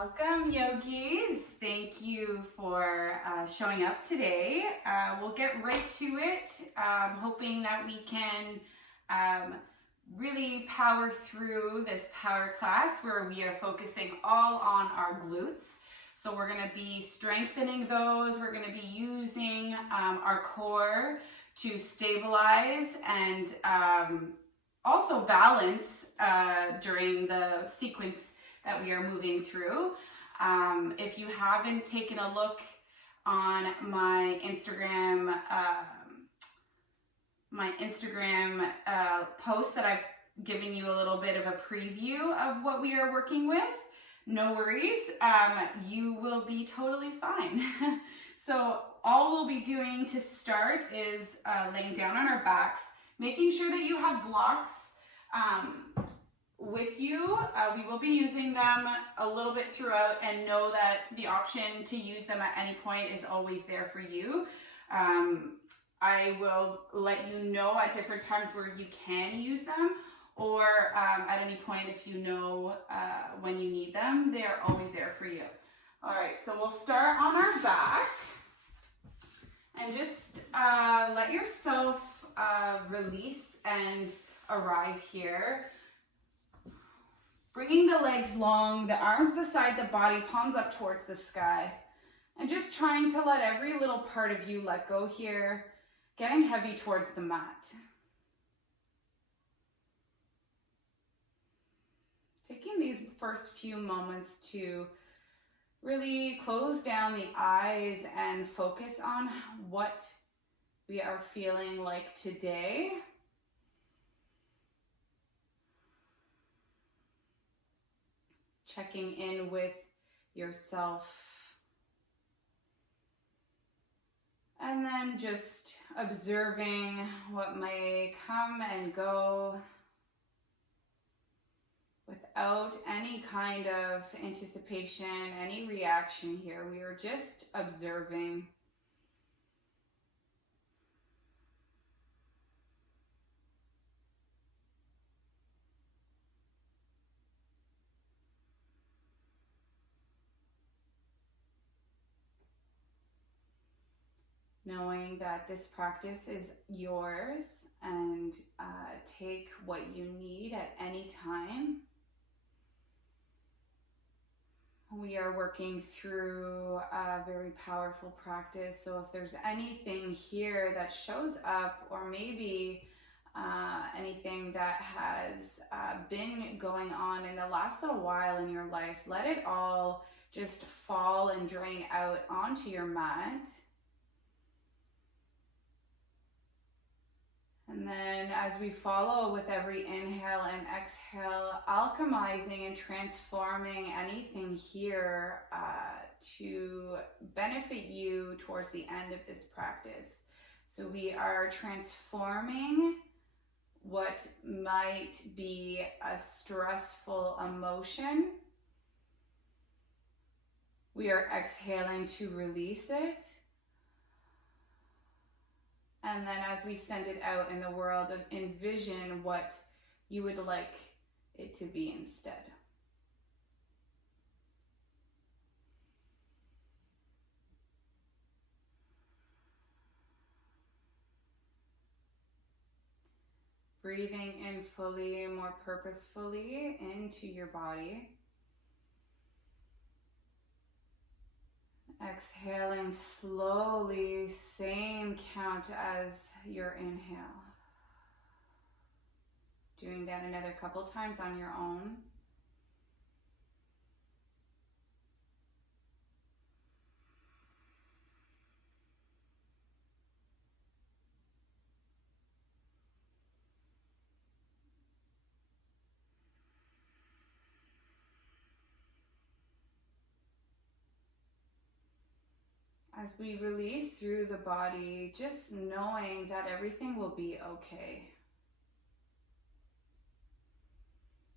Welcome, yogis. Thank you for showing up today. We'll get right to it, hoping that we can really power through this power class where we are focusing all on our glutes. So we're going to be strengthening those. We're going to be using our core to stabilize and also balance during the sequence that we are moving through. If you haven't taken a look on my Instagram post that I've given you a little bit of a preview of what we are working with, no worries, you will be totally fine. So all we'll be doing to start is laying down on our backs, making sure that you have blocks with you. We will be using them a little bit throughout, and know that the option to use them at any point is always there for you. I will let you know at different times where you can use them, or at any point if you know when you need them, they are always there for you. All right, so we'll start on our back and just let yourself release and arrive here. Bringing the legs long, the arms beside the body, palms up towards the sky. And just trying to let every little part of you let go here, getting heavy towards the mat. Taking these first few moments to really close down the eyes and focus on what we are feeling like today. Checking in with yourself. And then just observing what may come and go without any kind of anticipation, any reaction here. We are just observing. Knowing that this practice is yours, and take what you need at any time. We are working through a very powerful practice, so if there's anything here that shows up, or maybe anything that has been going on in the last little while in your life, let it all just fall and drain out onto your mat. And then as we follow with every inhale and exhale, alchemizing and transforming anything here to benefit you towards the end of this practice. So we are transforming what might be a stressful emotion. We are exhaling to release it. And then as we send it out in the world, envision what you would like it to be instead. Breathing in fully, more purposefully into your body. Exhaling slowly, same count as your inhale. Doing that another couple times on your own. As we release through the body, just knowing that everything will be okay.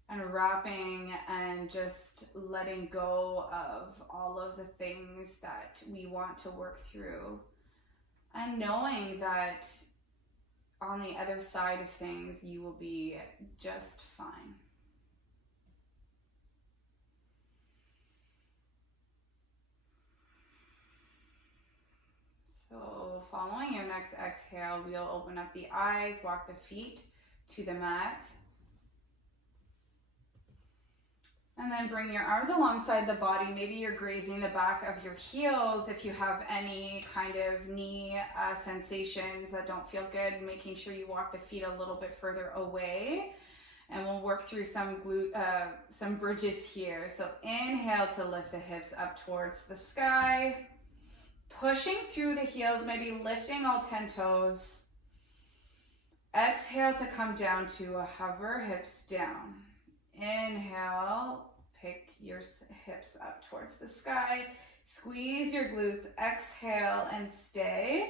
And wrapping and just letting go of all of the things that we want to work through. And knowing that on the other side of things, you will be just fine. So following your next exhale, we'll open up the eyes, walk the feet to the mat. And then bring your arms alongside the body. Maybe you're grazing the back of your heels. If you have any kind of knee sensations that don't feel good, making sure you walk the feet a little bit further away. And we'll work through some bridges here. So inhale to lift the hips up towards the sky. Pushing through the heels, maybe lifting all 10 toes. Exhale to come down to a hover, hips down. Inhale, pick your hips up towards the sky. Squeeze your glutes, exhale and stay.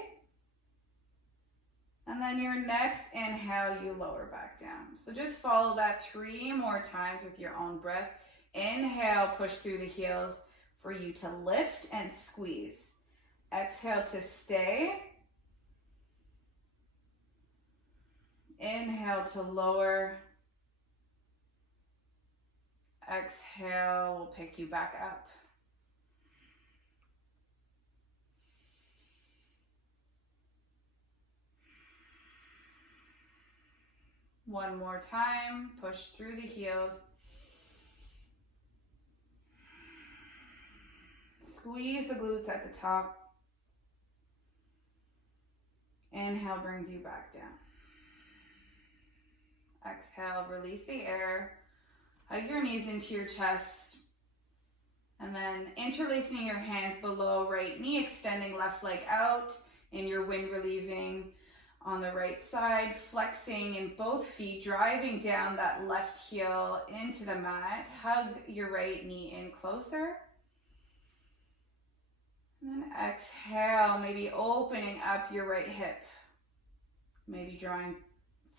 And then your next inhale, you lower back down. So just follow that 3 more times with your own breath. Inhale, push through the heels for you to lift and squeeze. Exhale to stay. Inhale to lower. Exhale, we'll pick you back up. One more time, push through the heels. Squeeze the glutes at the top. Inhale brings you back down. Exhale, release the air. Hug your knees into your chest. And then interlacing your hands below right knee, extending left leg out in your wind relieving on the right side, flexing in both feet, driving down that left heel into the mat. Hug your right knee in closer. And then exhale, maybe opening up your right hip. Maybe drawing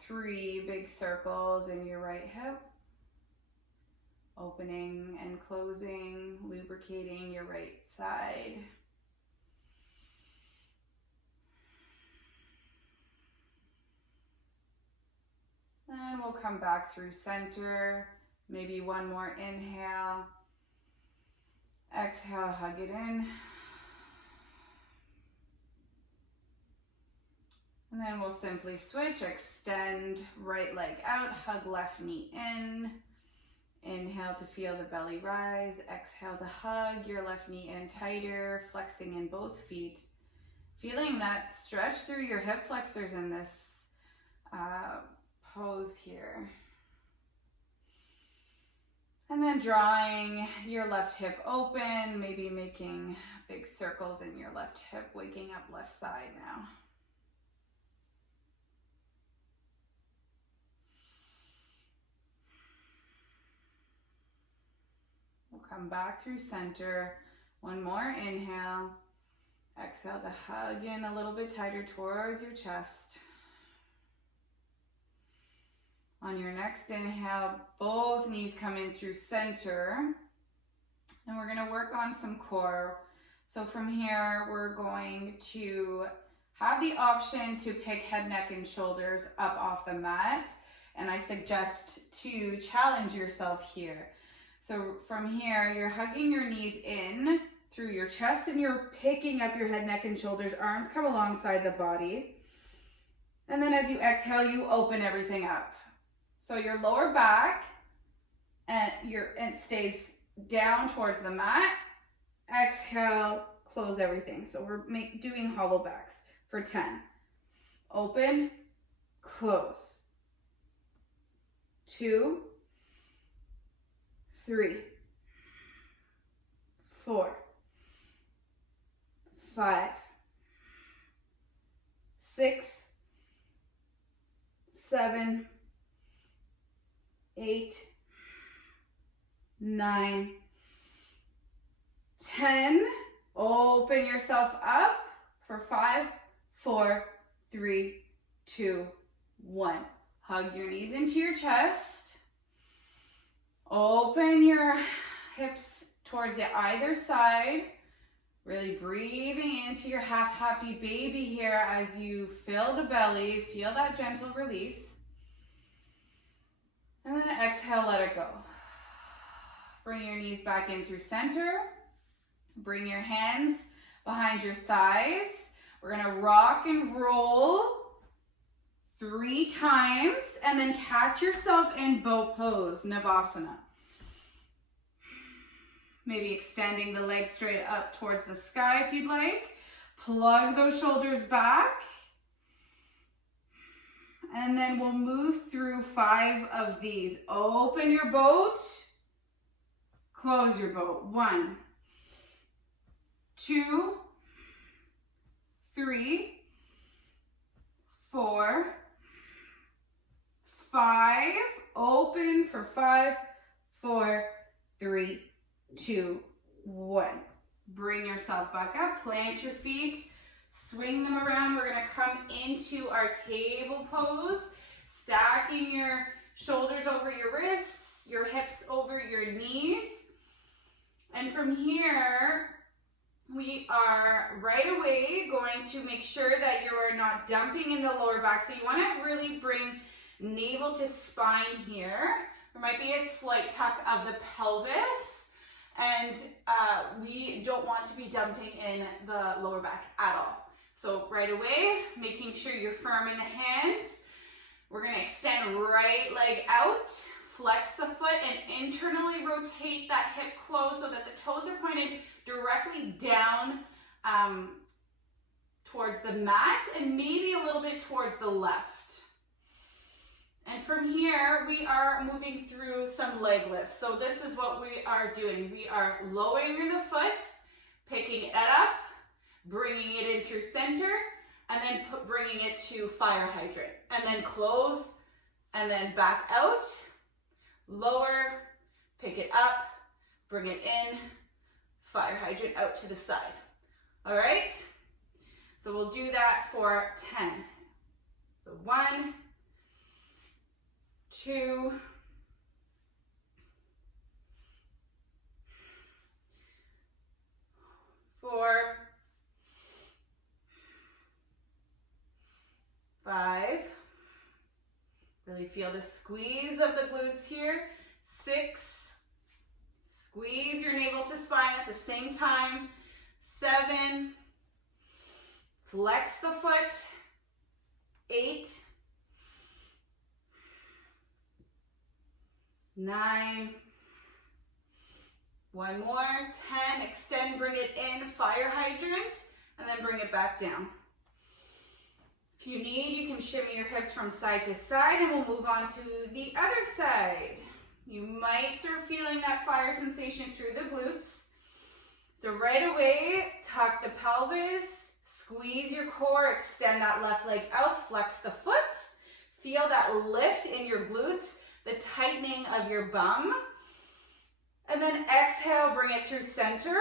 3 big circles in your right hip. Opening and closing, lubricating your right side. And we'll come back through center. Maybe one more inhale. Exhale, hug it in. And then we'll simply switch, extend right leg out, hug left knee in. Inhale to feel the belly rise. Exhale to hug your left knee in tighter, flexing in both feet. Feeling that stretch through your hip flexors in this pose here. And then drawing your left hip open, maybe making big circles in your left hip, waking up left side now. We'll come back through center. One more inhale. Exhale to hug in a little bit tighter towards your chest. On your next inhale, both knees come in through center. And we're going to work on some core. So from here, we're going to have the option to pick head, neck, and shoulders up off the mat. And I suggest to challenge yourself here. So from here, you're hugging your knees in through your chest and you're picking up your head, neck, and shoulders. Arms come alongside the body. And then as you exhale, you open everything up. So your lower back and it stays down towards the mat. Exhale, close everything. So we're doing hollow backs for 10. Open, close. 2, 3, 4, 5, 6, 7, 8, 9, 10. Open yourself up for 5, 4, 3, 2, 1. Hug your knees into your chest. Open your hips towards either side. Really breathing into your half happy baby here as you fill the belly. Feel that gentle release. And then exhale, let it go. Bring your knees back in through center. Bring your hands behind your thighs. We're gonna rock and roll 3 times and then catch yourself in boat pose, Navasana. Maybe extending the legs straight up towards the sky if you'd like. Plug those shoulders back. And then we'll move through 5 of these. Open your boat, close your boat. 1, 2, 3, 4, 5. Open for 5, 4, 3, 2, 1. Bring yourself back up, plant your feet, swing them around. We're gonna come into our table pose, stacking your shoulders over your wrists, your hips over your knees. And from here, we are right away going to make sure that you are not dumping in the lower back. So you wanna really bring navel to spine here. There might be a slight tuck of the pelvis. And we don't want to be dumping in the lower back at all. So right away, making sure you're firm in the hands. We're gonna extend right leg out, flex the foot, and internally rotate that hip close so that the toes are pointed directly down towards the mat and maybe a little bit towards the left. And from here, we are moving through some leg lifts. So this is what we are doing. We are lowering the foot, picking it up, bringing it in through center, and then bringing it to fire hydrant. And then close, and then back out, lower, pick it up, bring it in, fire hydrant out to the side. All right? So we'll do that for 10. So 1, 2, 4, 5. Really feel the squeeze of the glutes here. 6. Squeeze your navel to spine at the same time. 7. Flex the foot. 8. 9. One more. 10. Extend, bring it in, fire hydrant, and then bring it back down. If you need, you can shimmy your hips from side to side, and we'll move on to the other side. You might start feeling that fire sensation through the glutes. So right away, tuck the pelvis, squeeze your core, extend that left leg out, flex the foot. Feel that lift in your glutes, the tightening of your bum. And then exhale, bring it through center.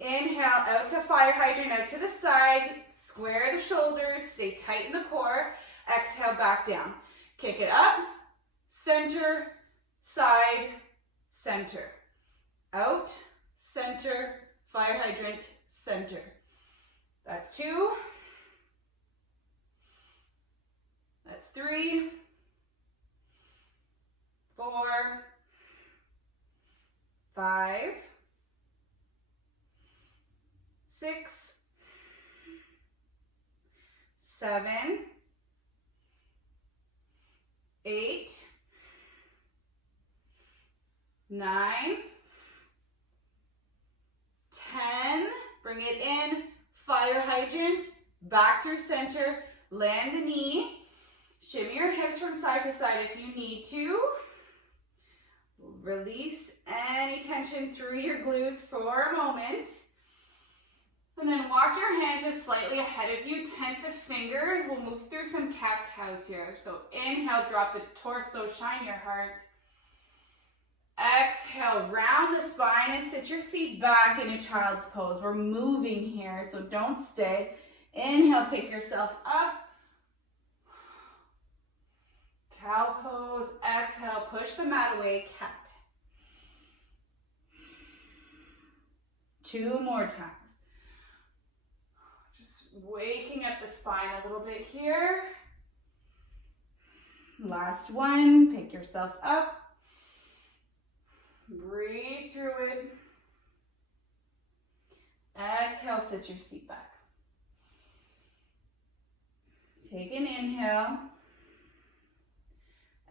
Inhale, out to fire hydrant, out to the side. Square the shoulders, stay tight in the core. Exhale, back down. Kick it up, center, side, center. Out, center, fire hydrant, center. That's 2. That's 3. 4. 5. 6. 7. 8. 9. 10. Bring it in. Fire hydrant. Back through center. Land the knee. Shimmy your hips from side to side if you need to. Release any tension through your glutes for a moment. And then walk your hands just slightly ahead of you. Tent the fingers. We'll move through some cat-cows here. So inhale, drop the torso, shine your heart. Exhale, round the spine and sit your seat back in a child's pose. We're moving here, so don't stay. Inhale, pick yourself up. Cow pose. Exhale, push the mat away, cat. 2 more times. Waking up the spine a little bit here. Last one, pick yourself up. Breathe through it. Exhale, sit your seat back. Take an inhale.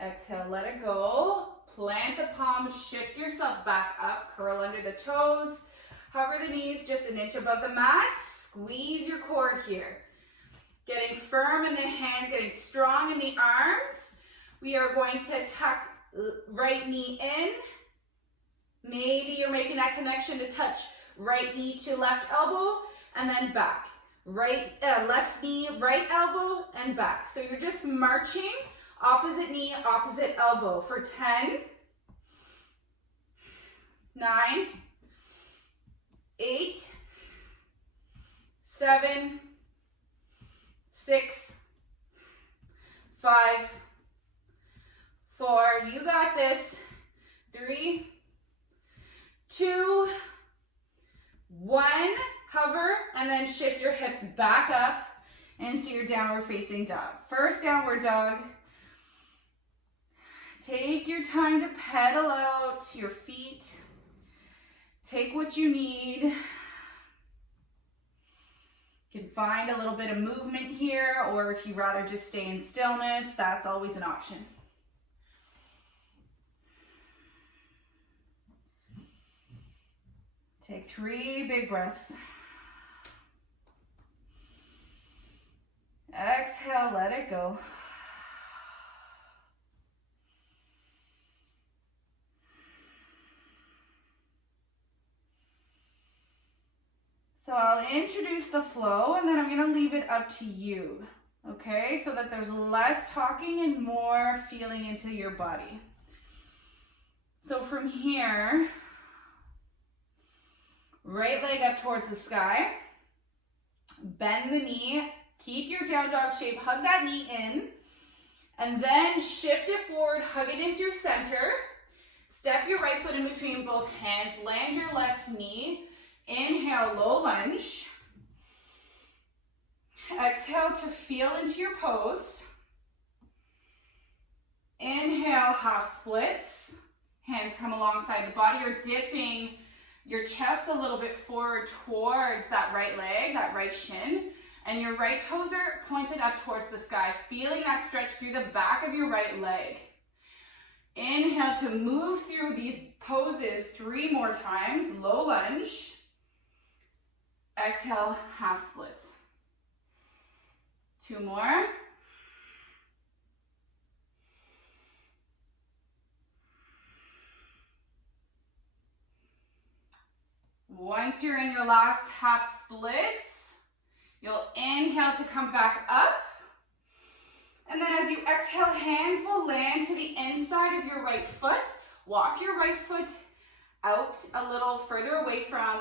Exhale, let it go. Plant the palms, shift yourself back up, curl under the toes. Hover the knees just an inch above the mat. Squeeze your core here. Getting firm in the hands, getting strong in the arms. We are going to tuck right knee in. Maybe you're making that connection to touch right knee to left elbow and then back. Left knee, right elbow and back. So you're just marching opposite knee, opposite elbow for 10, 9, 8, 7, 6, 5, 4, you got this, 3, 2, 1, hover, and then shift your hips back up into your downward facing dog. First downward dog. Take your time to pedal out your feet. Take what you need. You can find a little bit of movement here, or if you'd rather just stay in stillness, that's always an option. Take 3 big breaths. Exhale, let it go. So I'll introduce the flow and then I'm going to leave it up to you, okay? So that there's less talking and more feeling into your body. So from here, right leg up towards the sky, bend the knee, keep your down dog shape, hug that knee in, and then shift it forward, hug it into your center, step your right foot in between both hands, land your left knee, inhale, low lunge, exhale to feel into your pose, inhale, half splits, hands come alongside the body, you're dipping your chest a little bit forward towards that right leg, that right shin, and your right toes are pointed up towards the sky, feeling that stretch through the back of your right leg. Inhale to move through these poses 3 more times, low lunge. Exhale, half splits. 2 more. Once you're in your last half splits, you'll inhale to come back up. And then as you exhale, hands will land to the inside of your right foot. Walk your right foot out a little further away from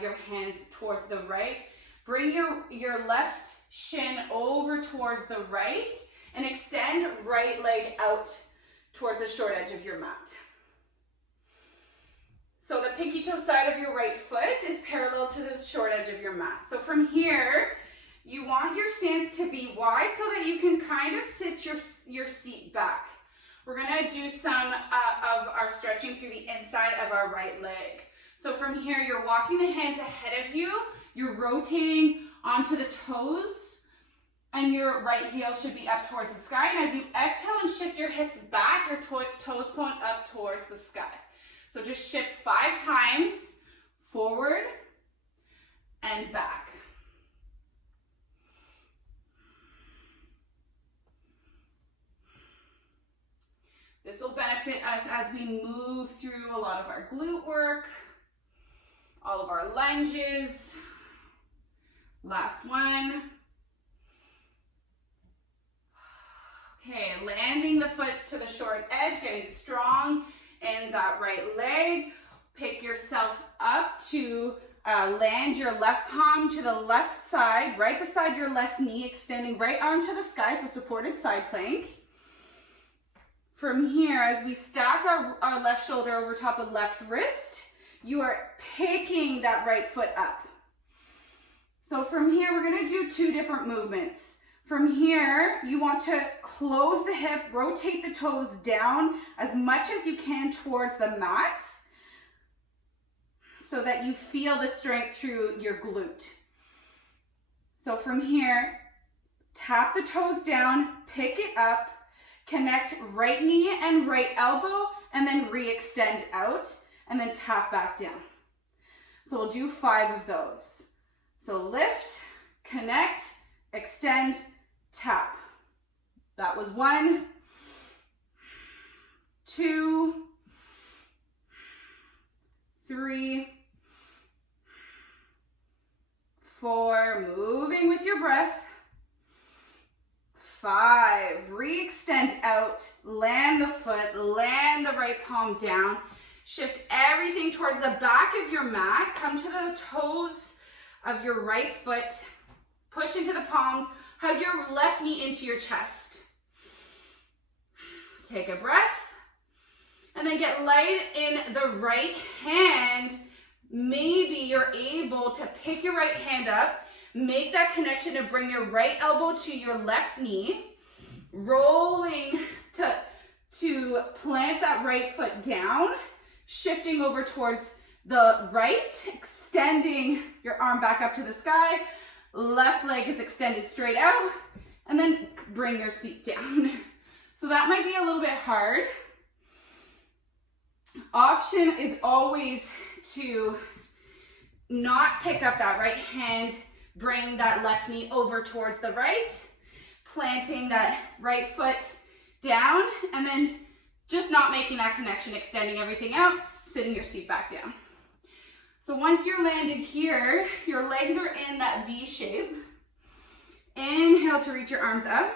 your hands towards the right. Bring your left shin over towards the right and extend right leg out towards the short edge of your mat. So the pinky toe side of your right foot is parallel to the short edge of your mat. So from here, you want your stance to be wide so that you can kind of sit your seat back. We're gonna do some of our stretching through the inside of our right leg. So from here, you're walking the hands ahead of you, you're rotating onto the toes, and your right heel should be up towards the sky. And as you exhale and shift your hips back, your toes point up towards the sky. So just shift 5 times, forward and back. This will benefit us as we move through a lot of our glute work, all of our lunges. Last one. Okay, landing the foot to the short edge, getting strong in that right leg. Pick yourself up to land your left palm to the left side, right beside your left knee, extending right arm to the sky, so supported side plank. From here, as we stack our left shoulder over top of left wrist, you are picking that right foot up. So from here, we're gonna do 2 different movements. From here, you want to close the hip, rotate the toes down as much as you can towards the mat so that you feel the strength through your glute. So from here, Tap the toes down, pick it up, connect right knee and right elbow, and then re-extend out, and then tap back down. So we'll do 5 of those. So lift, connect, extend, tap. That was 1, 2, 3, 4, moving with your breath. 5, re-extend out, land the foot, land the right palm down. Shift everything towards the back of your mat. Come to the toes of your right foot. Push into the palms. Hug your left knee into your chest. Take a breath. And then get light in the right hand. Maybe you're able to pick your right hand up. Make that connection to bring your right elbow to your left knee. Rolling to plant that right foot down. Shifting over towards the right. Extending your arm back up to the sky. Left leg is extended straight out. And then bring your seat down. So that might be a little bit hard. Option is always to not pick up that right hand. Bring that left knee over towards the right, planting that right foot down, and then just not making that connection, extending everything out, sitting your seat back down. So once you're landed here, your legs are in that V shape. Inhale to reach your arms up.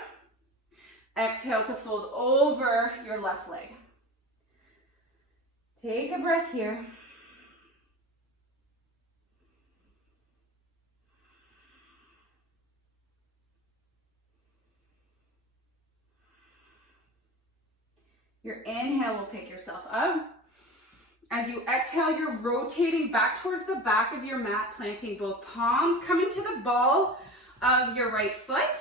Exhale to fold over your left leg. Take a breath here. Your inhale will pick yourself up. As you exhale, you're rotating back towards the back of your mat, planting both palms, coming to the ball of your right foot,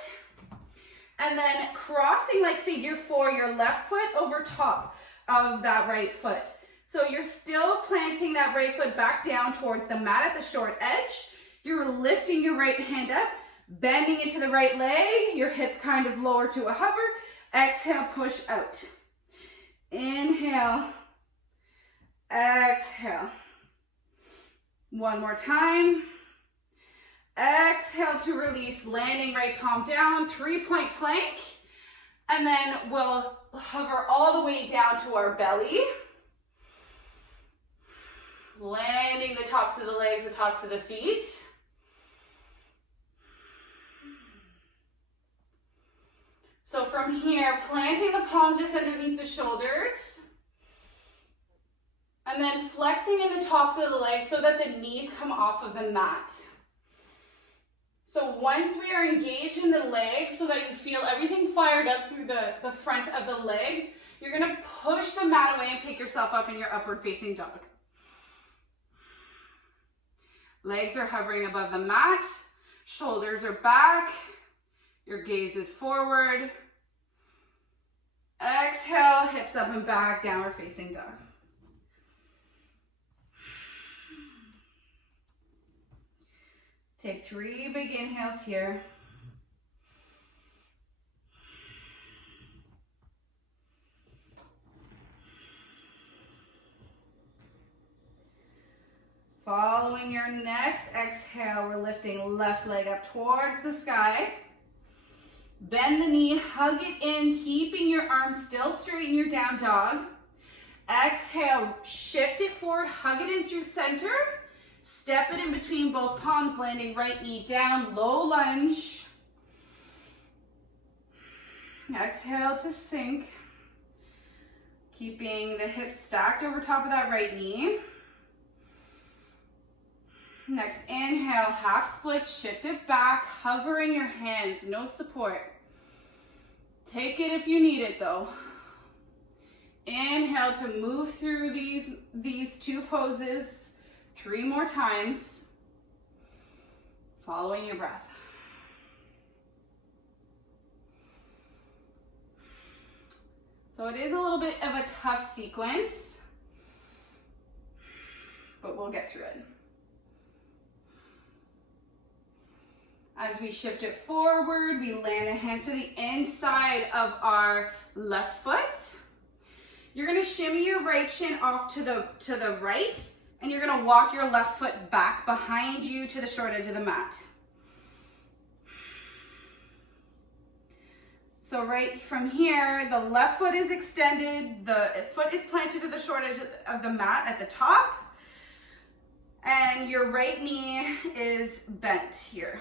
and then crossing like figure 4, your left foot over top of that right foot. So you're still planting that right foot back down towards the mat at the short edge. You're lifting your right hand up, bending into the right leg, your hips kind of lower to a hover. Exhale, push out. Inhale, exhale. One more time. Exhale to release, landing right palm down, 3-point plank. And then we'll hover all the way down to our belly. Landing the tops of the legs, the tops of the feet. So from here, planting the palms just underneath the shoulders. And then flexing in the tops of the legs so that the knees come off of the mat. So once we are engaged in the legs so that you feel everything fired up through the front of the legs, you're going to push the mat away and pick yourself up in your upward facing dog. Legs are hovering above the mat. Shoulders are back. Your gaze is forward. Exhale, hips up and back, downward facing dog. Take 3 big inhales here. Following your next exhale, we're lifting left leg up towards the sky. Bend the knee, hug it in, keeping your arms still straight in your down dog. Exhale, shift it forward, hug it in through center. Step it in between both palms, landing right knee down, low lunge. Exhale to sink. Keeping the hips stacked over top of that right knee. Next inhale, half split, shift it back, hovering your hands, no support. Take it if you need it though. Inhale to move through these 2 poses 3 more times, following your breath. So it is a little bit of a tough sequence, but we'll get through it. As we shift it forward, we land the hands to the inside of our left foot. You're gonna shimmy your right shin off to the right, and you're gonna walk your left foot back behind you to the short edge of the mat. So right from here, the left foot is extended, the foot is planted to the short edge of the mat at the top, and your right knee is bent here.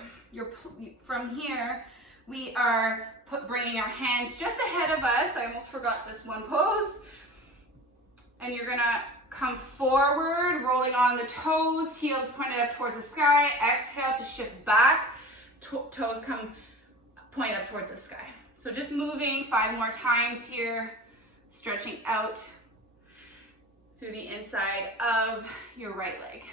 From here, we are bringing our hands just ahead of us. I almost forgot this one pose. And you're gonna come forward, rolling on the toes, heels pointed up towards the sky. Exhale to shift back, toes come point up towards the sky. So just moving 5 more times here, stretching out through the inside of your right leg.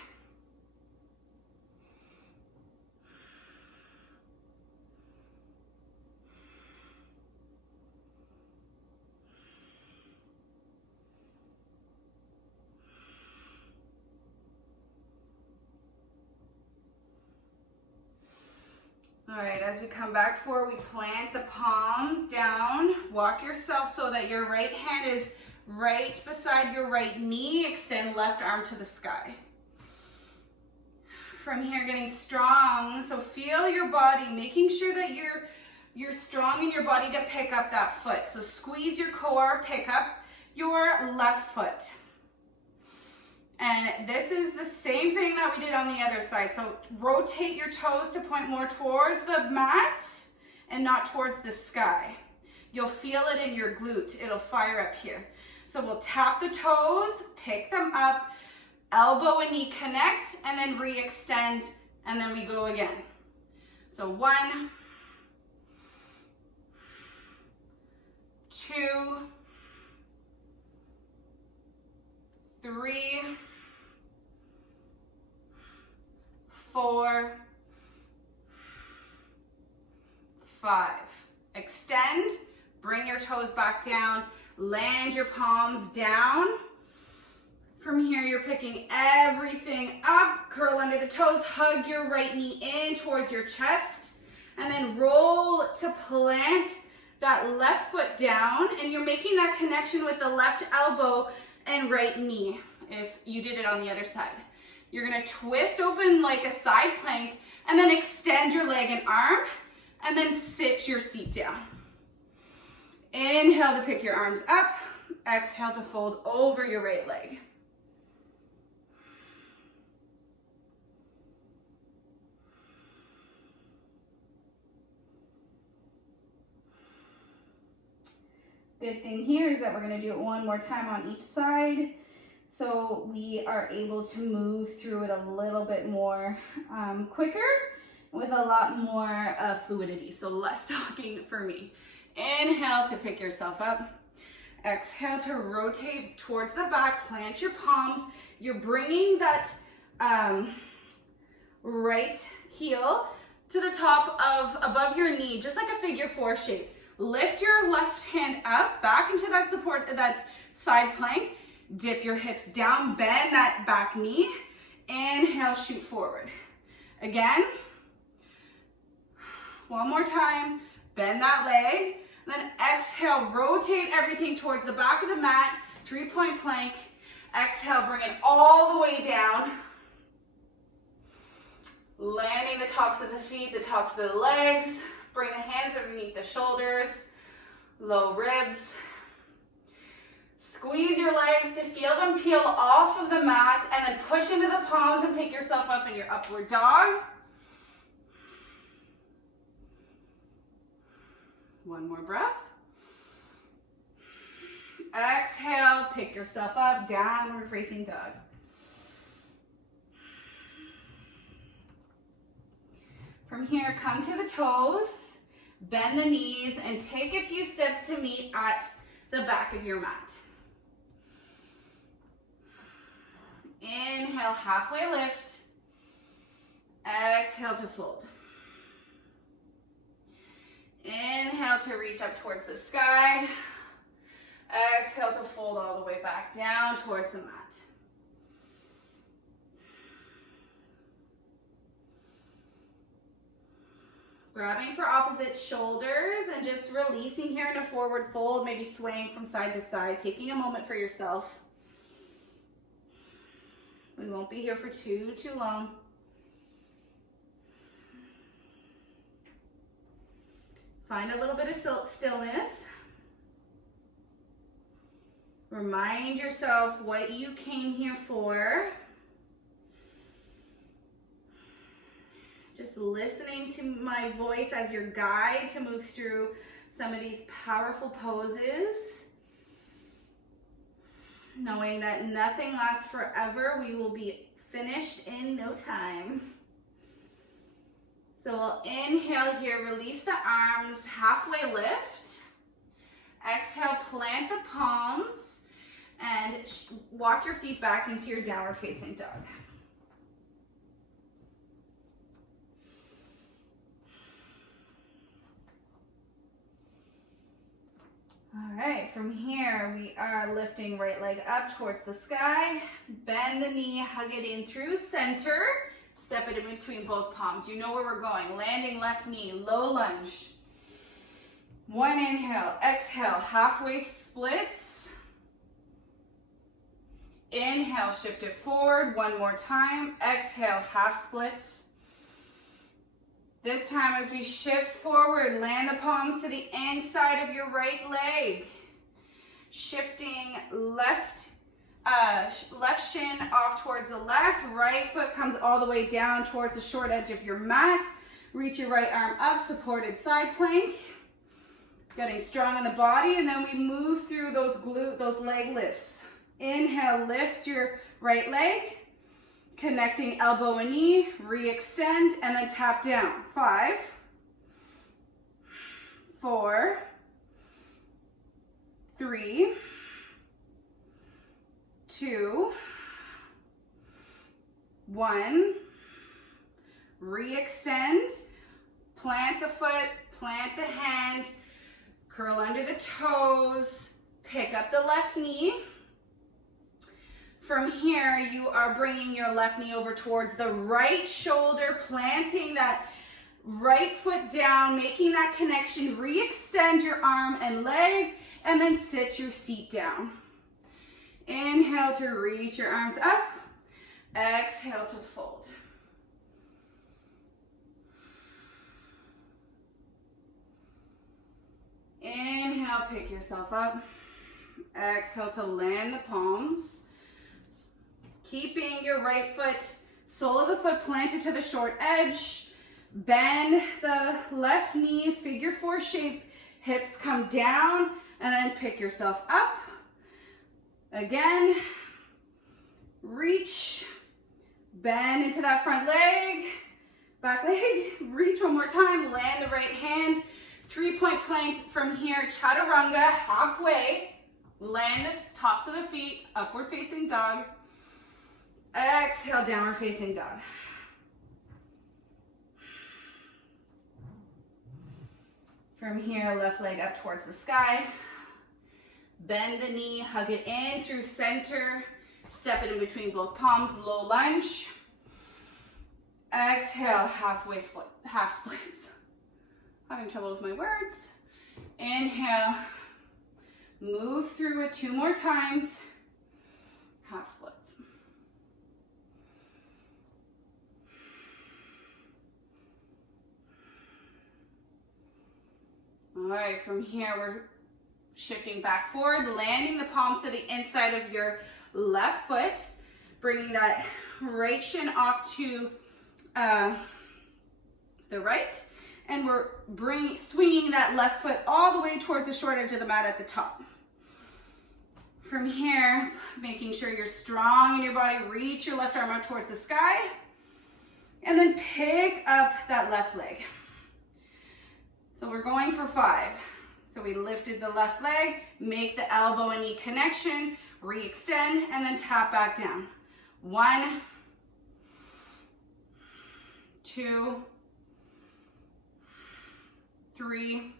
All right, as we come back forward, we plant the palms down. Walk yourself so that your right hand is right beside your right knee. Extend left arm to the sky. From here, getting strong. So feel your body, making sure that you're strong in your body to pick up that foot. So squeeze your core, pick up your left foot. And this is the same thing that we did on the other side. So rotate your toes to point more towards the mat and not towards the sky. You'll feel it in your glute. It'll fire up here. So we'll tap the toes, pick them up, elbow and knee connect, and then re-extend, and then we go again. So 1, 2, 3, 4, 5. Extend, bring your toes back down, land your palms down. From here, you're picking everything up, curl under the toes, hug your right knee in towards your chest, and then roll to plant that left foot down, and you're making that connection with the left elbow and right knee if you did it on the other side. You're gonna twist open like a side plank and then extend your leg and arm and then sit your seat down. Inhale to pick your arms up. Exhale to fold over your right leg. Good thing here is that we're gonna do it one more time on each side, so we are able to move through it a little bit more quicker with a lot more fluidity, so less talking for me. Inhale to pick yourself up. Exhale to rotate towards the back, plant your palms. You're bringing that right heel to the top of above your knee, just like a figure 4 shape. Lift your left hand up, back into that support, that side plank. Dip your hips down, bend that back knee. Inhale, shoot forward. Again. One more time. Bend that leg. Then exhale, rotate everything towards the back of the mat. 3-point plank. Exhale, bring it all the way down. Landing the tops of the feet, the tops of the legs. Bring the hands underneath the shoulders, low ribs. Squeeze your legs to feel them peel off of the mat, and then push into the palms and pick yourself up in your upward dog. One more breath. Exhale, pick yourself up, downward facing dog. From here, come to the toes, bend the knees, and take a few steps to meet at the back of your mat. Inhale, halfway lift. Exhale to fold. Inhale to reach up towards the sky. Exhale to fold all the way back down towards the mat. Grabbing for opposite shoulders and just releasing here in a forward fold, maybe swaying from side to side, taking a moment for yourself. We won't be here for too long. Find a little bit of stillness. Remind yourself what you came here for. Just listening to my voice as your guide to move through some of these powerful poses. Knowing that nothing lasts forever, we will be finished in no time. So we'll inhale here, release the arms, halfway lift. Exhale, plant the palms and walk your feet back into your downward facing dog. All right, from here, we are lifting right leg up towards the sky. Bend the knee, hug it in through center. Step it in between both palms. You know where we're going. Landing left knee, low lunge. One inhale, exhale, halfway splits. Inhale, shift it forward. One more time. Exhale, half splits. This time as we shift forward, land the palms to the inside of your right leg. Shifting left shin off towards the left. Right foot comes all the way down towards the short edge of your mat. Reach your right arm up, supported side plank. Getting strong in the body, and then we move through those leg lifts. Inhale, lift your right leg. Connecting elbow and knee, re-extend, and then tap down. 5, 4, 3, 2, 1. Re-extend, plant the foot, plant the hand, curl under the toes, pick up the left knee. From here, you are bringing your left knee over towards the right shoulder, planting that right foot down, making that connection, re-extend your arm and leg, and then sit your seat down. Inhale to reach your arms up, exhale to fold. Inhale, pick yourself up, exhale to land the palms. Keeping your right foot, sole of the foot planted to the short edge. Bend the left knee, figure 4 shape, hips come down, and then pick yourself up. Again, reach, bend into that front leg, back leg, reach one more time, land the right hand, 3-point plank from here, chaturanga, halfway, land the tops of the feet, upward facing dog. Exhale, downward facing dog. From here, left leg up towards the sky. Bend the knee, hug it in through center. Step it in between both palms, low lunge. Exhale, half splits. Having trouble with my words. Inhale, move through it 2 more times. Half splits. All right, from here, we're shifting back forward, landing the palms to the inside of your left foot, bringing that right shin off to the right, and we're swinging that left foot all the way towards the short edge of the mat at the top. From here, making sure you're strong in your body, reach your left arm up towards the sky, and then pick up that left leg. So we're going for 5. So we lifted the left leg, make the elbow and knee connection, re-extend, and then tap back down. 1, 2, 3,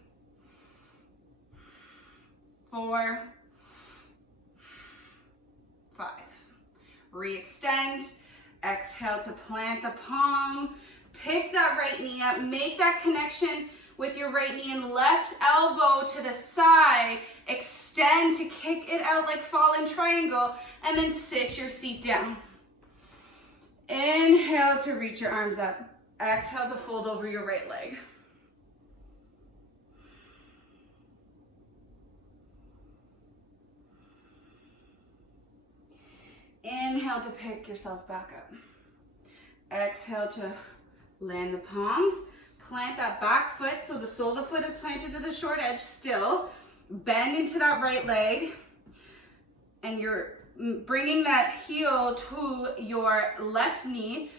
4, 5. Re-extend, exhale to plant the palm, Pick that right knee up, make that connection with your right knee and left elbow to the side. Extend to kick it out like fallen triangle, and then sit your seat down. Inhale to reach your arms up. Exhale to fold over your right leg. Inhale to pick yourself back up. Exhale to land the palms. Plant that back foot so the sole of the foot is planted to the short edge still. Bend into that right leg. And you're bringing that heel to your left knee.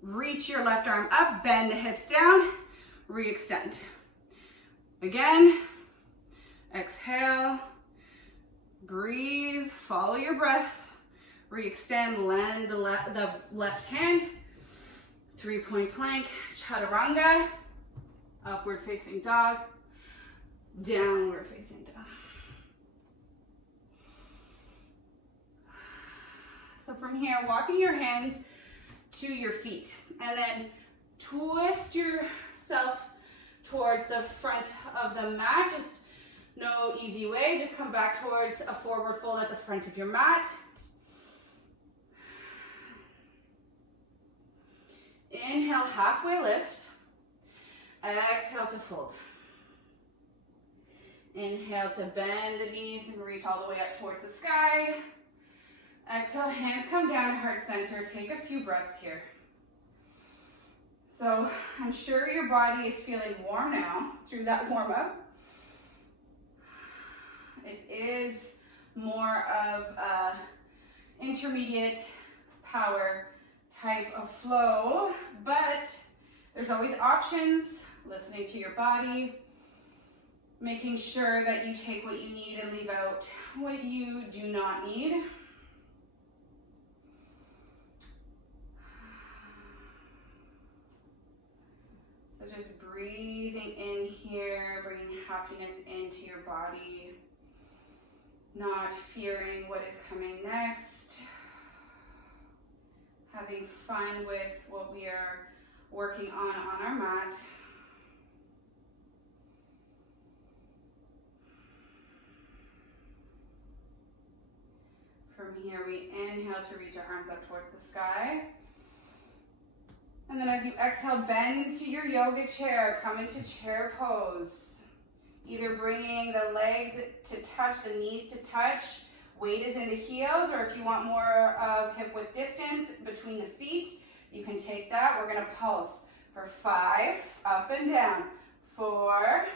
Reach your left arm up. Bend the hips down. Re-extend. Again. Exhale. Breathe. Follow your breath. Re-extend. Land the left hand. 3-point plank. Chaturanga. Upward facing dog. Downward facing dog. So from here, walking your hands to your feet and then twist yourself towards the front of the mat. Just no easy way. Just come back towards a forward fold at the front of your mat. Inhale, halfway lift. Exhale to fold. Inhale to bend the knees and reach all the way up towards the sky. Exhale, hands come down to heart center. Take a few breaths here. So I'm sure your body is feeling warm now through that warm up. It is more of a intermediate power type of flow, but there's always options. Listening to your body, making sure that you take what you need and leave out what you do not need. So just breathing in here, bringing happiness into your body, not fearing what is coming next, having fun with what we are working on our mat. From here, we inhale to reach our arms up towards the sky. And then as you exhale, bend into your yoga chair. Come into chair pose. Either bringing the legs to touch, the knees to touch. Weight is in the heels, or if you want more of hip width distance between the feet, you can take that. We're going to pulse for 5, up and down. 4,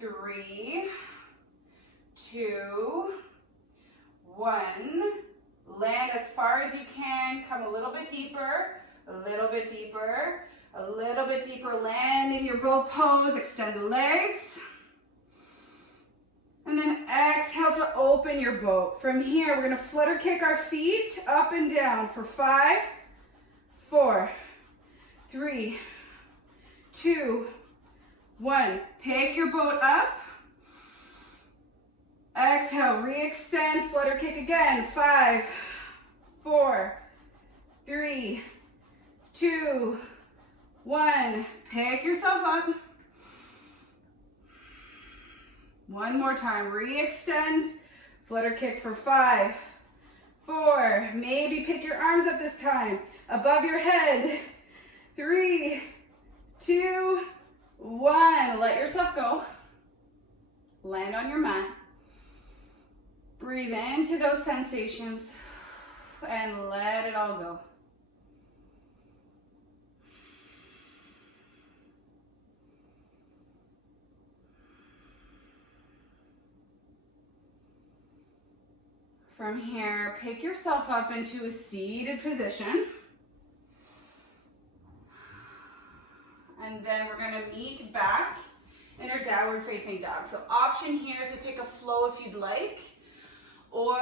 3, 2, 1. Land as far as you can. Come a little bit deeper, a little bit deeper, a little bit deeper. Land in your boat pose. Extend the legs. And then exhale to open your boat. From here, we're going to flutter kick our feet up and down for 5, 4, 3, 2, 1. Pick your boat up. Exhale, re-extend, flutter kick again. 5, 4, 3, 2, 1. Pick yourself up. One more time, re-extend, flutter kick for 5, 4, maybe pick your arms up this time, above your head. 3, 2, 1. Let yourself go. Land on your mat. Breathe into those sensations and let it all go. From here, pick yourself up into a seated position. And then we're going to meet back in our downward facing dog. So option here is to take a flow if you'd like. Or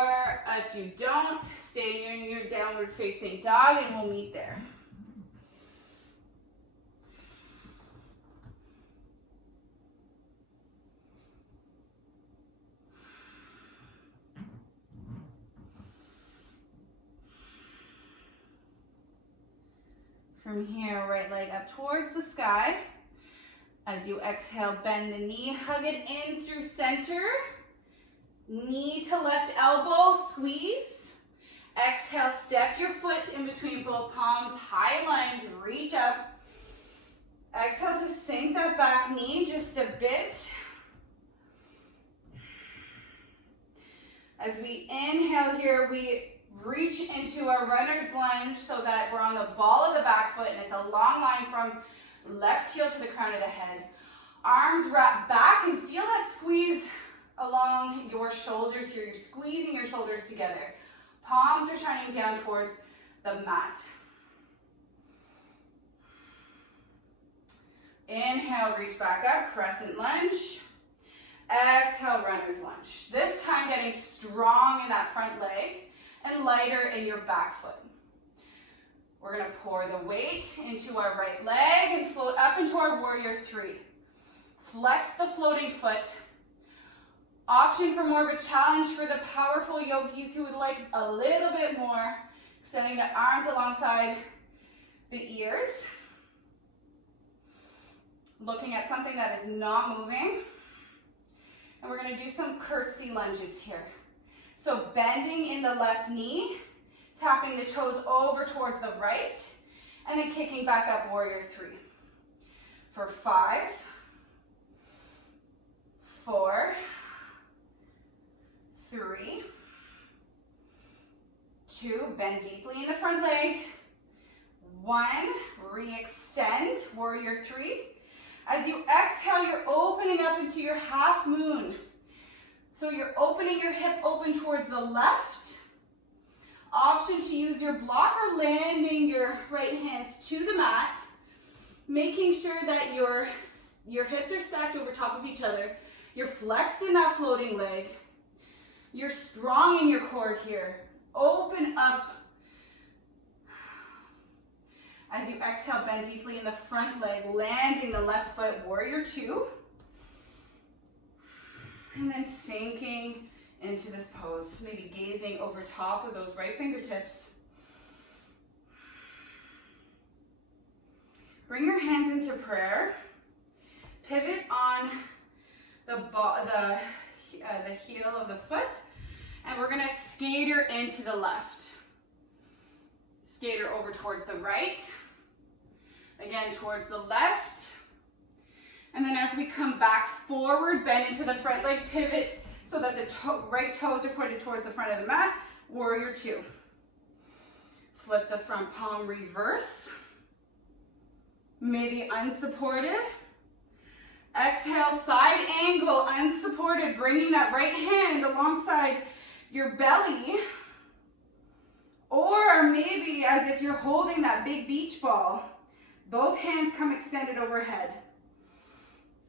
if you don't, stay in your downward facing dog and we'll meet there. From here, right leg up towards the sky. As you exhale, bend the knee, hug it in through center. Knee to left elbow, squeeze. Exhale, step your foot in between both palms, high lunge, reach up. Exhale to sink that back knee just a bit. As we inhale here, we reach into our runner's lunge so that we're on the ball of the back foot, and it's a long line from left heel to the crown of the head. Arms wrap back and feel that squeeze along your shoulders here. You're squeezing your shoulders together. Palms are shining down towards the mat. Inhale, reach back up, crescent lunge. Exhale, runner's lunge. This time getting strong in that front leg and lighter in your back foot. We're gonna pour the weight into our right leg and float up into our warrior three. Flex the floating foot. Option for more of a challenge for the powerful yogis who would like a little bit more. Extending the arms alongside the ears. Looking at something that is not moving. And we're gonna do some curtsy lunges here. So bending in the left knee, tapping the toes over towards the right, and then kicking back up, warrior three. For 5, 4, 3, 2, bend deeply in the front leg. 1, re-extend, warrior three. As you exhale, you're opening up into your half moon. So you're opening your hip open towards the left. Option to use your block or landing your right hands to the mat, making sure that your hips are stacked over top of each other. You're flexed in that floating leg. You're strong in your core here. Open up. As you exhale, bend deeply in the front leg, landing the left foot, warrior two. And then sinking into this pose, maybe gazing over top of those right fingertips. Bring your hands into prayer. Pivot on the heel of the foot, and we're gonna skater into the left. Skater over towards the right. Again, towards the left. And then as we come back forward, bend into the front leg, pivot so that the right toes are pointed towards the front of the mat, warrior two. Flip the front palm, reverse. Maybe unsupported. Exhale, side angle, unsupported, bringing that right hand alongside your belly. Or maybe as if you're holding that big beach ball. Both hands come extended overhead.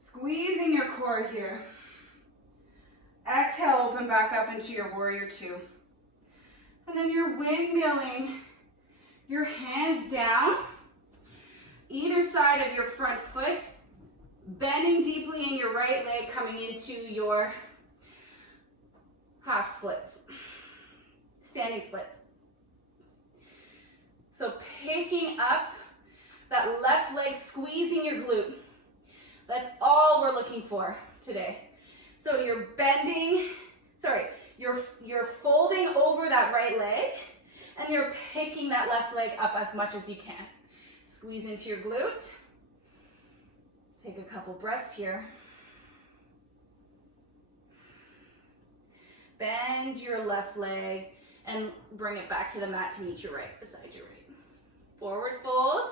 Squeezing your core here. Exhale, open back up into your warrior two. And then you're windmilling your hands down, either side of your front foot, bending deeply in your right leg, coming into your half splits, standing splits. So picking up that left leg, squeezing your glute. That's all we're looking for today. So you're bending, you're folding over that right leg, and you're picking that left leg up as much as you can. Squeeze into your glute. Take a couple breaths here. Bend your left leg and bring it back to the mat to meet your right, beside your right. Forward fold.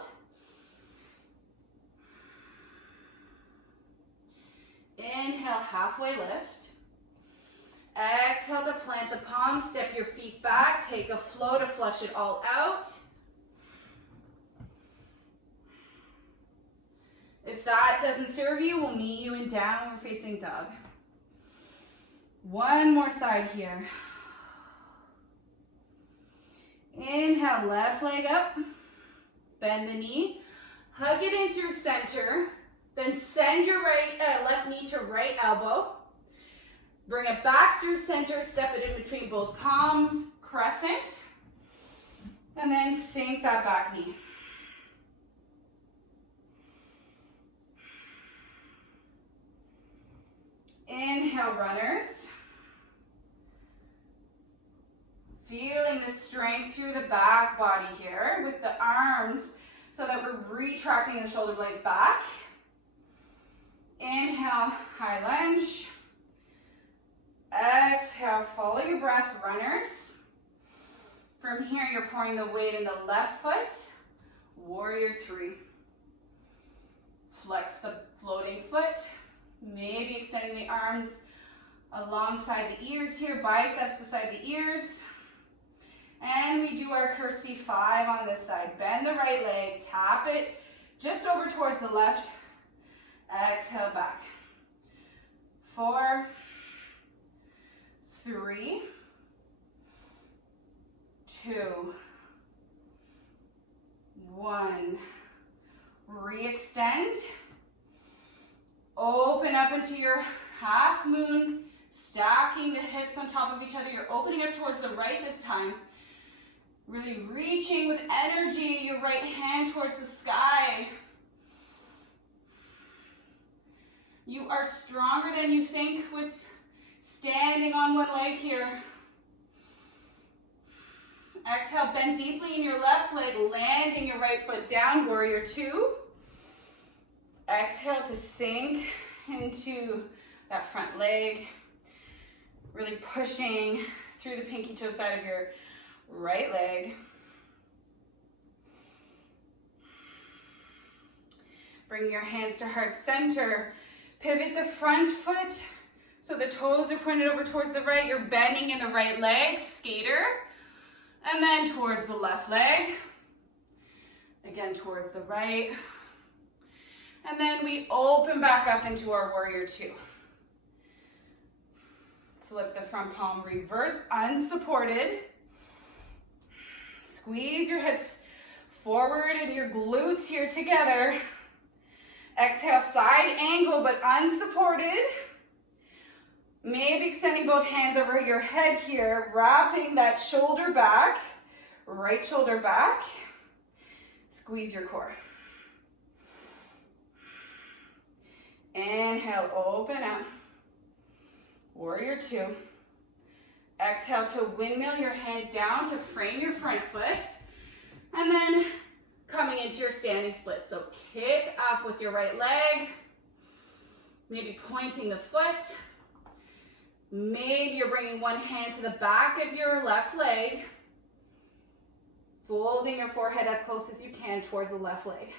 Inhale, halfway lift. Exhale to plant the palms, step your feet back, take a flow to flush it all out. If that doesn't serve you, we'll meet you in downward facing dog. One more side here. Inhale, left leg up, bend the knee, hug it into your center, then send your left knee to right elbow. Bring it back through center, step it in between both palms, crescent, and then sink that back knee. Inhale, runners. Feeling the strength through the back body here with the arms so that we're retracting the shoulder blades back. Inhale, high lunge. Exhale, follow your breath, runners. From here, you're pouring the weight in the left foot. Warrior 3. Flex the floating foot. Maybe extending the arms alongside the ears here, biceps beside the ears. And we do our curtsy 5 on this side. Bend the right leg, tap it just over towards the left. Exhale, back. 4, 3, 2, 1. Re-extend. Open up into your half moon, stacking the hips on top of each other. You're opening up towards the right this time. Really reaching with energy, your right hand towards the sky. You are stronger than you think with standing on one leg here. Exhale, bend deeply in your left leg, landing your right foot down, warrior 2. Exhale to sink into that front leg. Really pushing through the pinky toe side of your right leg. Bring your hands to heart center. Pivot the front foot so the toes are pointed over towards the right. You're bending in the right leg, skater. And then towards the left leg. Again, towards the right. And then we open back up into our warrior 2. Flip the front palm, reverse, unsupported. Squeeze your hips forward and your glutes here together. Exhale, side angle, but unsupported. Maybe extending both hands over your head here, wrapping that shoulder back, right shoulder back. Squeeze your core. Inhale, open up. Warrior 2. Exhale to windmill your hands down to frame your front foot. And then coming into your standing split. So kick up with your right leg. Maybe pointing the foot. Maybe you're bringing one hand to the back of your left leg. Folding your forehead as close as you can towards the left leg.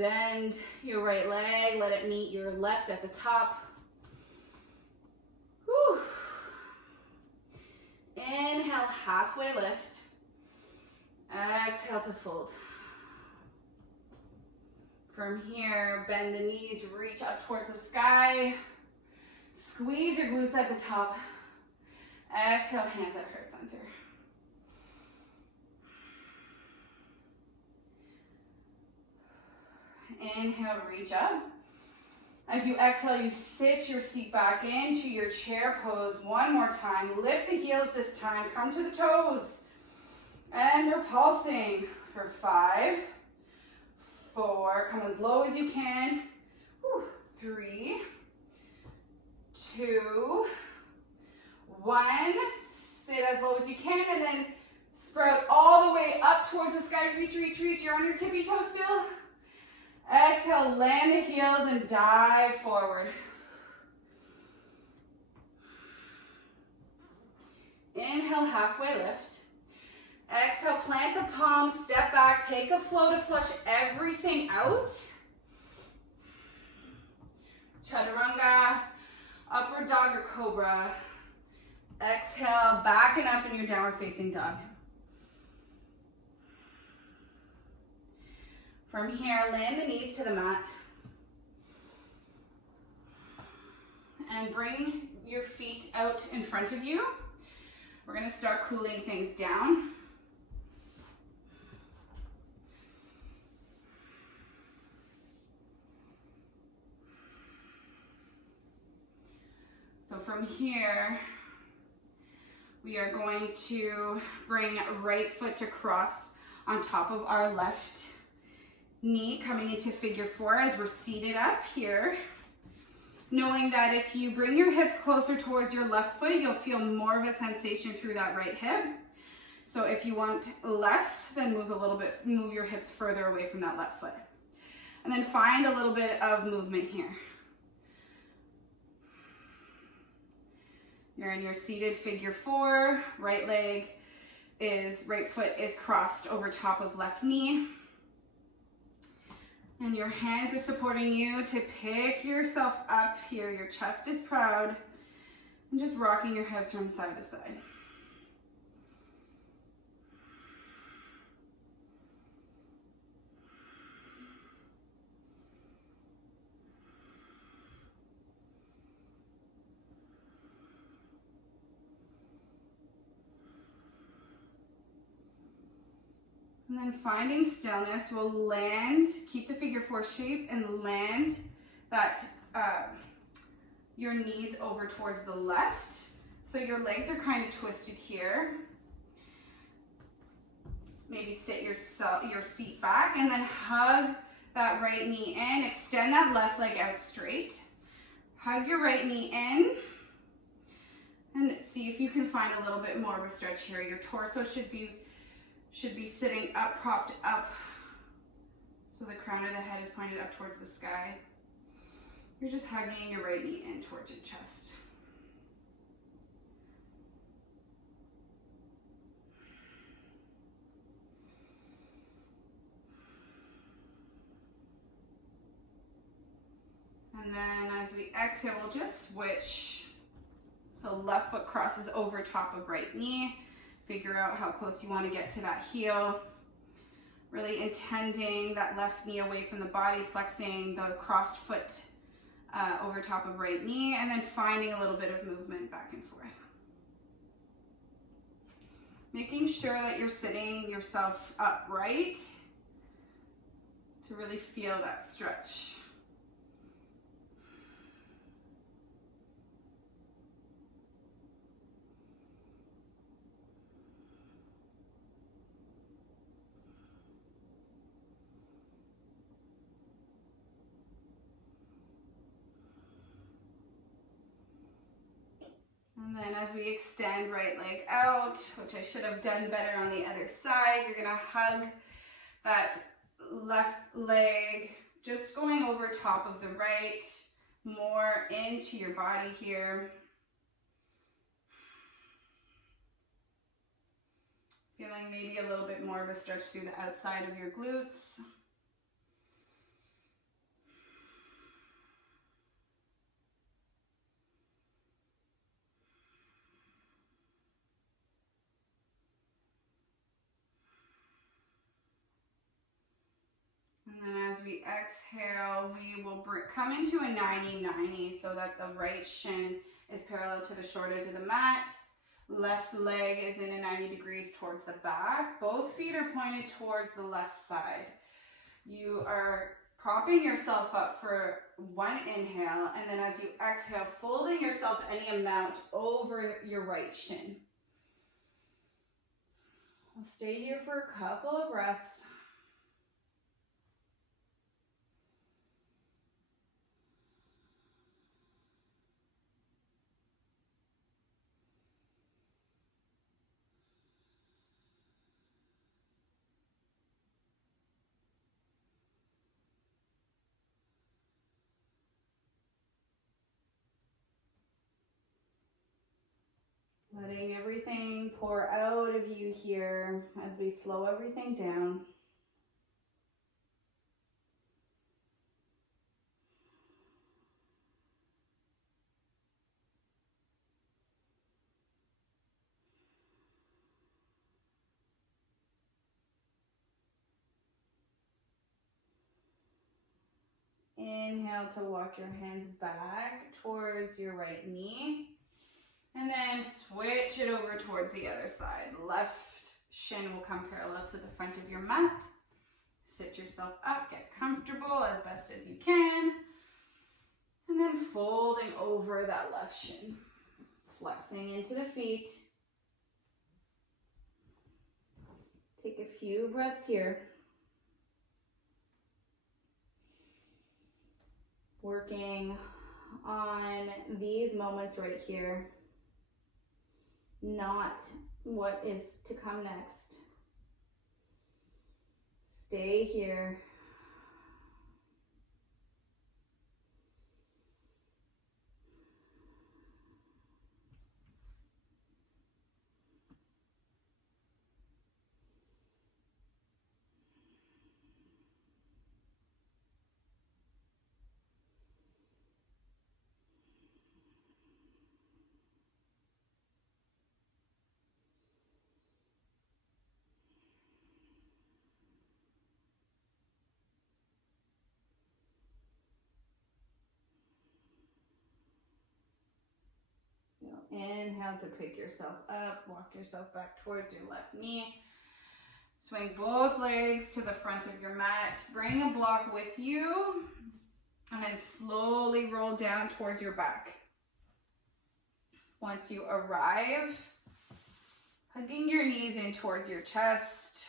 Bend your right leg, let it meet your left at the top. Whew. Inhale, halfway lift. Exhale to fold. From here, bend the knees, reach up towards the sky. Squeeze your glutes at the top. Exhale, hands at heart center. Inhale, reach up. As you exhale, you sit your seat back into your chair pose one more time. Lift the heels this time. Come to the toes. And you're pulsing for 5, 4. Come as low as you can. 3, 2, 1. Sit as low as you can and then sprout all the way up towards the sky. Reach, reach, reach. You're on your tippy toe still. Exhale, land the heels and dive forward. Inhale, halfway lift. Exhale, plant the palms, step back, take a flow to flush everything out. Chaturanga, upward dog or cobra. Exhale, back and up in your downward facing dog. From here, land the knees to the mat. And bring your feet out in front of you. We're going to start cooling things down. So from here, we are going to bring right foot to cross on top of our left knee coming into figure 4 as we're seated up here. Knowing that if you bring your hips closer towards your left foot, you'll feel more of a sensation through that right hip. So if you want less, then move your hips further away from that left foot. And then find a little bit of movement here. You're in your seated figure 4, right foot is crossed over top of left knee. And your hands are supporting you to pick yourself up here. Your chest is proud. And just rocking your hips from side to side. And then finding stillness, we'll land, keep the figure 4 shape and land that your knees over towards the left. So your legs are kind of twisted here. Maybe sit your seat back and then hug that right knee in. Extend that left leg out straight. Hug your right knee in. And see if you can find a little bit more of a stretch here. Your torso should be sitting up, propped up, so the crown of the head is pointed up towards the sky. You're just hugging your right knee in towards your chest. And then as we exhale, we'll just switch. So left foot crosses over top of right knee. Figure out how close you want to get to that heel. Really intending that left knee away from the body, flexing the crossed foot over top of right knee, and then finding a little bit of movement back and forth. Making sure that you're sitting yourself upright to really feel that stretch. And then as we extend right leg out, which I should have done better on the other side, you're gonna hug that left leg, just going over top of the right, more into your body here. Feeling maybe a little bit more of a stretch through the outside of your glutes. And then as we exhale, we will come into a 90-90 so that the right shin is parallel to the short edge of the mat. Left leg is in a 90 degrees towards the back. Both feet are pointed towards the left side. You are propping yourself up for one inhale, and then as you exhale, folding yourself any amount over your right shin. We'll stay here for a couple of breaths. Letting everything pour out of you here as we slow everything down. Inhale to walk your hands back towards your right knee. And then switch it over towards the other side. Left shin will come parallel to the front of your mat. Sit yourself up, get comfortable as best as you can. And then folding over that left shin. Flexing into the feet. Take a few breaths here. Working on these moments right here, not what is to come next. Stay here. Inhale to pick yourself up, walk yourself back towards your left knee. Swing both legs to the front of your mat. Bring a block with you, and then slowly roll down towards your back. Once you arrive, hugging your knees in towards your chest.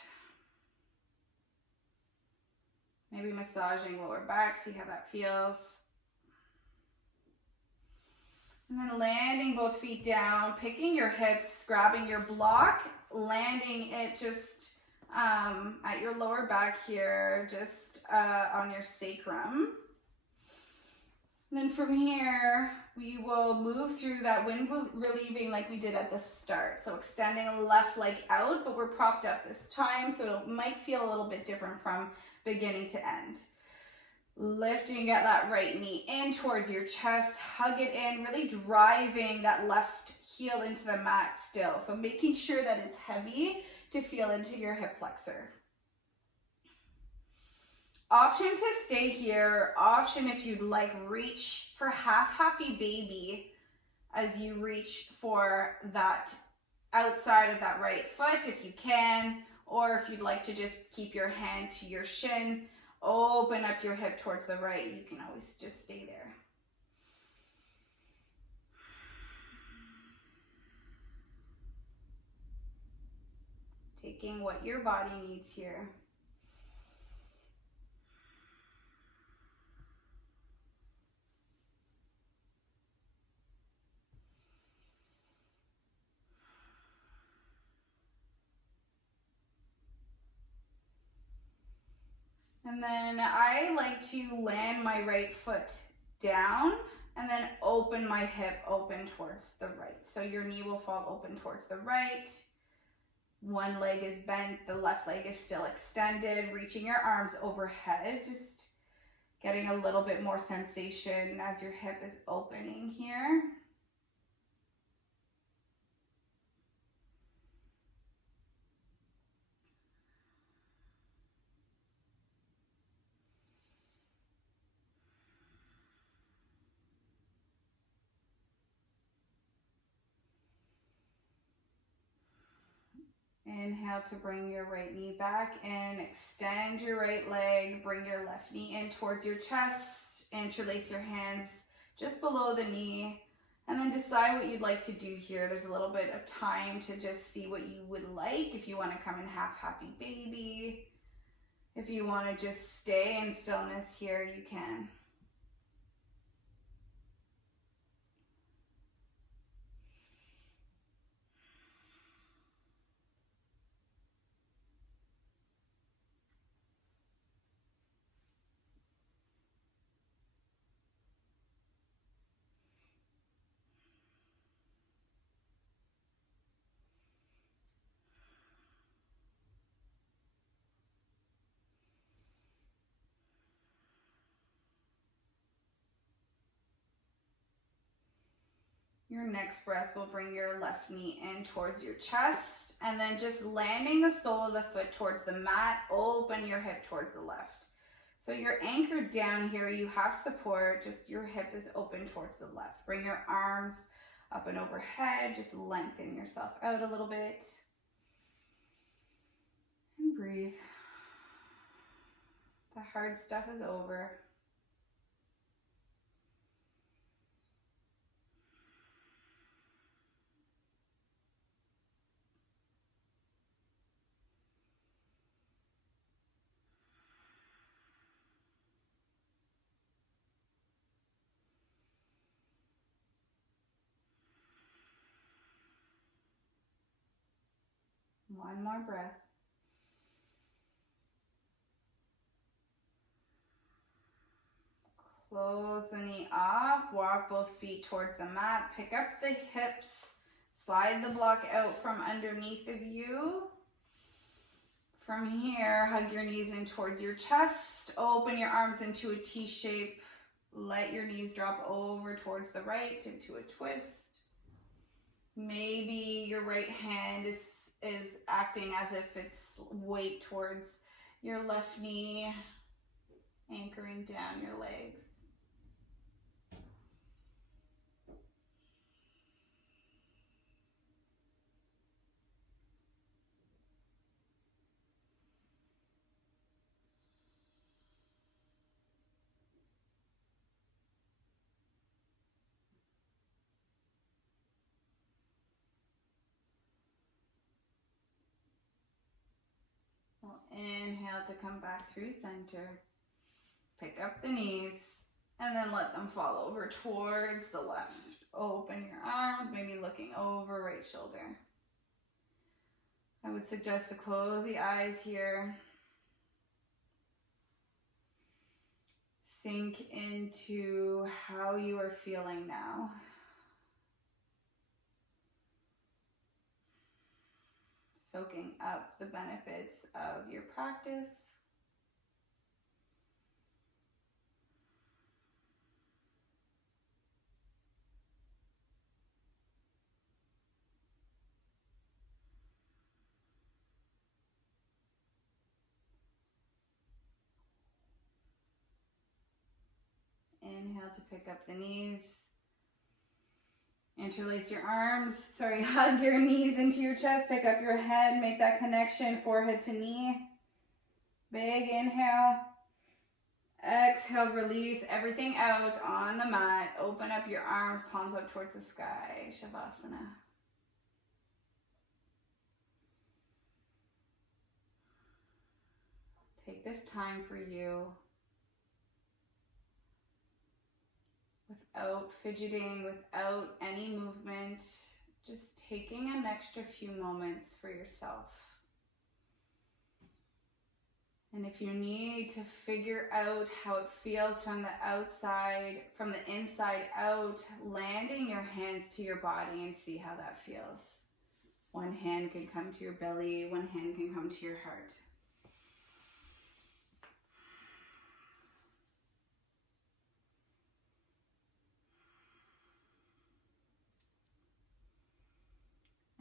Maybe massaging lower back, see how that feels. And then landing both feet down, picking your hips, grabbing your block, landing it just at your lower back here, just on your sacrum. And then from here, we will move through that wind relieving like we did at the start. So extending the left leg out, but we're propped up this time, so it might feel a little bit different from beginning to end. Lifting at that right knee in towards your chest, hug it in, really driving that left heel into the mat still. So making sure that it's heavy to feel into your hip flexor. Option to stay here, option if you'd like, reach for half happy baby as you reach for that outside of that right foot if you can, or if you'd like to just keep your hand to your shin, open up your hip towards the right. You can always just stay there. Taking what your body needs here. And then I like to land my right foot down and then open my hip open towards the right. So your knee will fall open towards the right. One leg is bent, the left leg is still extended, reaching your arms overhead, just getting a little bit more sensation as your hip is opening here. Inhale to bring your right knee back in, extend your right leg, bring your left knee in towards your chest, interlace your hands just below the knee, and then decide what you'd like to do here. There's a little bit of time to just see what you would like. If you want to come in half happy baby, if you want to just stay in stillness here, you can. Your next breath will bring your left knee in towards your chest, and then just landing the sole of the foot towards the mat, open your hip towards the left. So you're anchored down here, you have support, just your hip is open towards the left. Bring your arms up and overhead, just lengthen yourself out a little bit. And breathe. The hard stuff is over. One more breath. Close the knee off, walk both feet towards the mat, pick up the hips, slide the block out from underneath of you. From here, hug your knees in towards your chest, open your arms into a T shape, let your knees drop over towards the right into a twist. Maybe your right hand is acting as if it's weight towards your left knee, anchoring down your legs. We'll inhale to come back through center. Pick up the knees and then let them fall over towards the left. Open your arms, maybe looking over right shoulder. I would suggest to close the eyes here. Sink into how you are feeling now. Soaking up the benefits of your practice. Inhale to pick up the knees. Interlace your arms, hug your knees into your chest, pick up your head, make that connection, forehead to knee. Big inhale. Exhale, release everything out on the mat. Open up your arms, palms up towards the sky, Shavasana. Take this time for you. Without fidgeting, without any movement, just taking an extra few moments for yourself. And if you need to figure out how it feels from the outside, from the inside out, landing your hands to your body and see how that feels. One hand can come to your belly, one hand can come to your heart.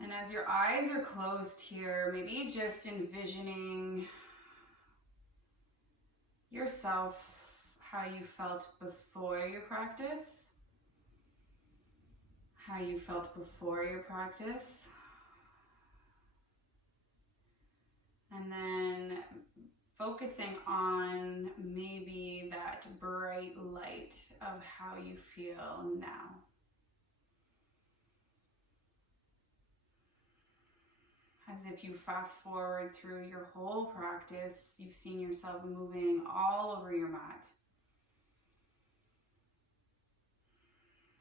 And as your eyes are closed here, maybe just envisioning yourself, how you felt before your practice, how you felt before your practice, and then focusing on maybe that bright light of how you feel now. As if you fast forward through your whole practice, you've seen yourself moving all over your mat.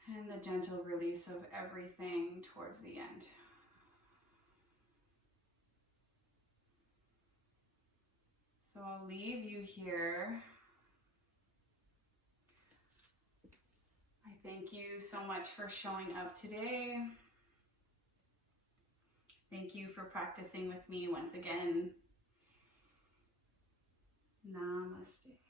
And the gentle release of everything towards the end. So I'll leave you here. I thank you so much for showing up today. Thank you for practicing with me once again. Namaste.